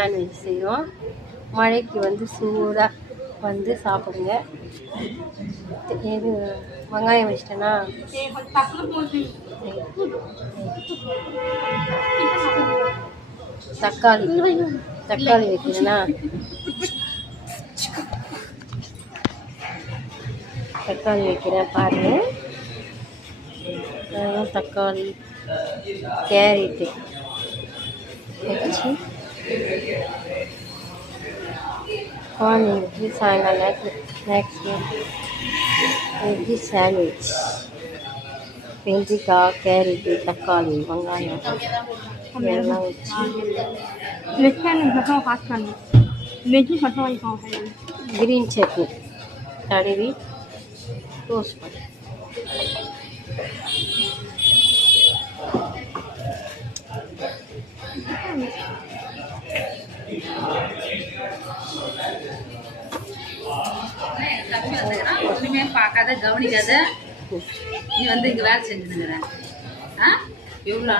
Sandwich செய்வோம். மழைக்கு வந்து சூடாக வந்து சாப்பிடுங்க. எது வெங்காயம் வச்சிட்டேன்னா தக்காளி வைக்கிறேன்னா தக்காளி வைக்கிறேன் பாருங்க. தக்காளி கேரட்டு வச்சு குழந்தைங்களுக்கு சாயங்காலம் ஸ்நாக்ஸு வெஜ்ஜி சாண்ட்விச். வெண்டைக்காய் கேரட்டு தக்காளி வெங்காயம் எல்லாம் வச்சு கிரீன் சட்னி தடவி டோஸ்ட் பண்ணி ஒண்ணுமே பார்க்காத கவனிக்காத நீ வந்து இங்க வேலை செஞ்சுருங்கிற எவ்வளோ